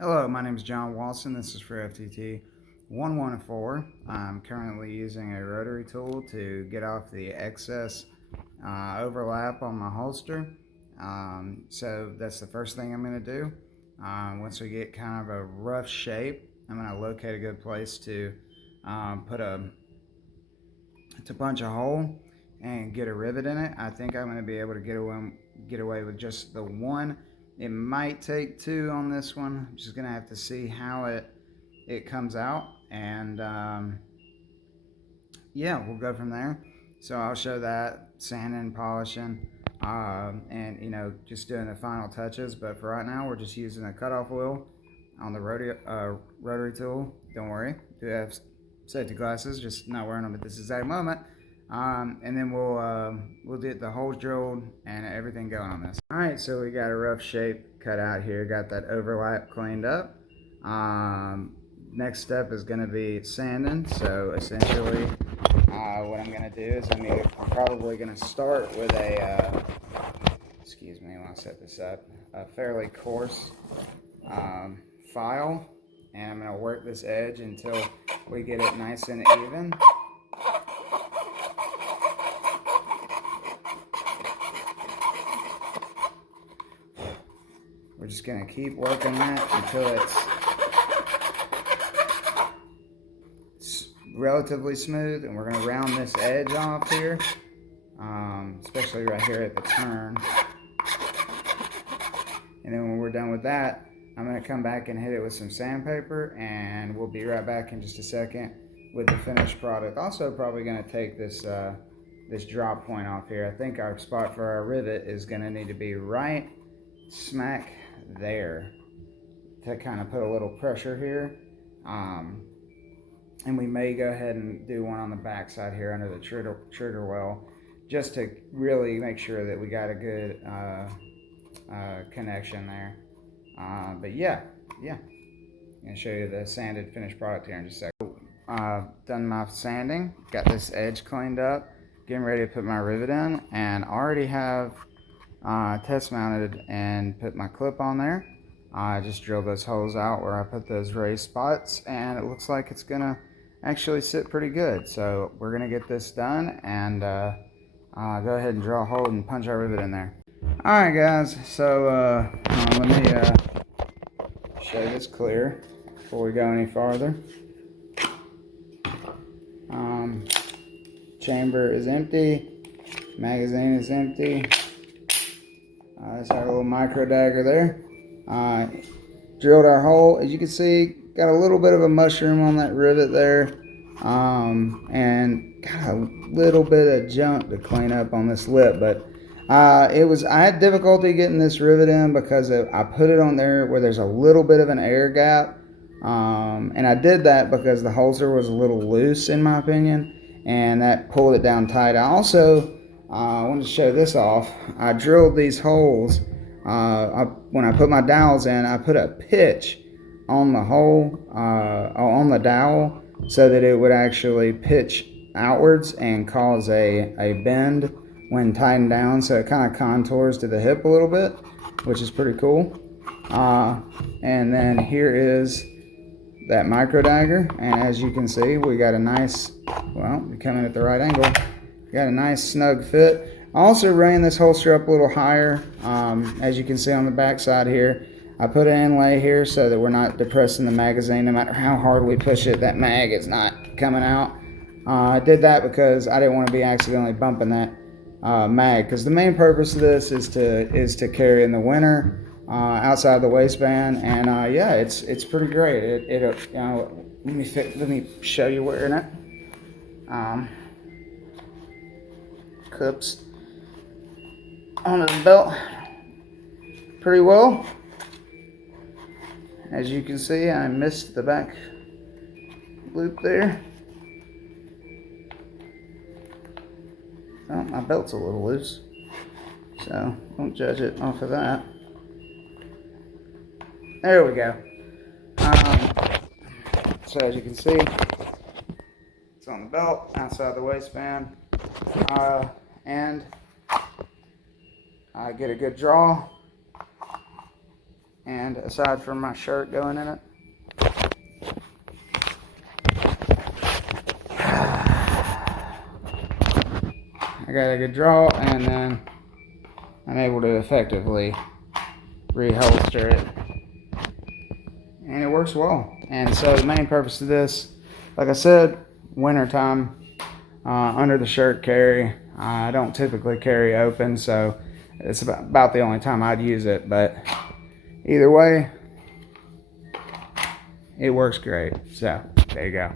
Hello, my name is John Walson. This is for FTT 114. I'm currently using a rotary tool to get off the excess overlap on my holster. So that's the first thing I'm going to do. Once we get kind of a rough shape, I'm going to locate a good place to punch a hole and get a rivet in it. I think I'm going to be able to get away with just the one. It might take two on this one. I'm just going to have to see how it comes out, and yeah, we'll go from there. So I'll show that sanding and polishing, and just doing the final touches. But for right now, we're just using a cutoff wheel on the rotary tool. Don't worry, do have safety glasses, just not wearing them at this exact moment. And then we'll get the holes drilled and everything going on this. All right, so we got a rough shape cut out here. Got that overlap cleaned up. Next step is going to be sanding. So essentially, what I'm going to do is I'm probably going to start with a excuse me, I want to set this up, a fairly coarse file, and I'm going to work this edge until we get it nice and even. We're just going to keep working that until it's relatively smooth, and we're going to round this edge off here, especially right here at the turn. And then when we're done with that, I'm going to come back and hit it with some sandpaper, and we'll be right back in just a second with the finished product. Also probably going to take this this drop point off here. I think our spot for our rivet is going to need to be right smack there to kind of put a little pressure here. And we may go ahead and do one on the back side here under the trigger well, just to really make sure that we got a good connection there. But yeah, I'm gonna show you the sanded finished product here in just a second. Done my sanding, got this edge cleaned up, getting ready to put my rivet in, and already have test mounted and put my clip on there. I just drilled those holes out where I put those raised spots, and it looks like it's gonna actually sit pretty good. So we're gonna get this done and go ahead and drill a hole and punch our rivet in there. Alright guys, so let me show this clear before we go any farther. Chamber is empty, magazine is empty. That's our little micro dagger there. Drilled our hole. As you can see, got a little bit of a mushroom on that rivet there, and got a little bit of junk to clean up on this lip. But I had difficulty getting this rivet in because I put it on there where there's a little bit of an air gap, and I did that because the holster was a little loose in my opinion, and that pulled it down tight. I also I wanted to show this off. I drilled these holes. When I put my dowels in, I put a pitch on the hole, on the dowel, so that it would actually pitch outwards and cause a bend when tightened down. So it kind of contours to the hip a little bit, which is pretty cool. And then here is that micro dagger, and as you can see, we got a nice, well, we come in at the right angle. Got a nice snug fit. I also ran this holster up a little higher. As you can see on the back side here, I put an inlay here so that we're not depressing the magazine. No matter how hard we push it, that mag is not coming out. I did that because I didn't want to be accidentally bumping that mag, because the main purpose of this is to carry in the winter outside the waistband. And yeah, it's pretty great. Let me show you wearing it. Clips onto the belt pretty well. As you can see, I missed the back loop there. Oh, my belt's a little loose, so don't judge it off of that. There we go. So as you can see, it's on the belt outside the waistband. And I get a good draw, And aside from my shirt going in it, I got a good draw, and then I'm able to effectively reholster it, and it works well. And so the main purpose of this, like I said, winter time, under the shirt carry. I don't typically carry open, so it's about the only time I'd use it, but either way, it works great. So there you go.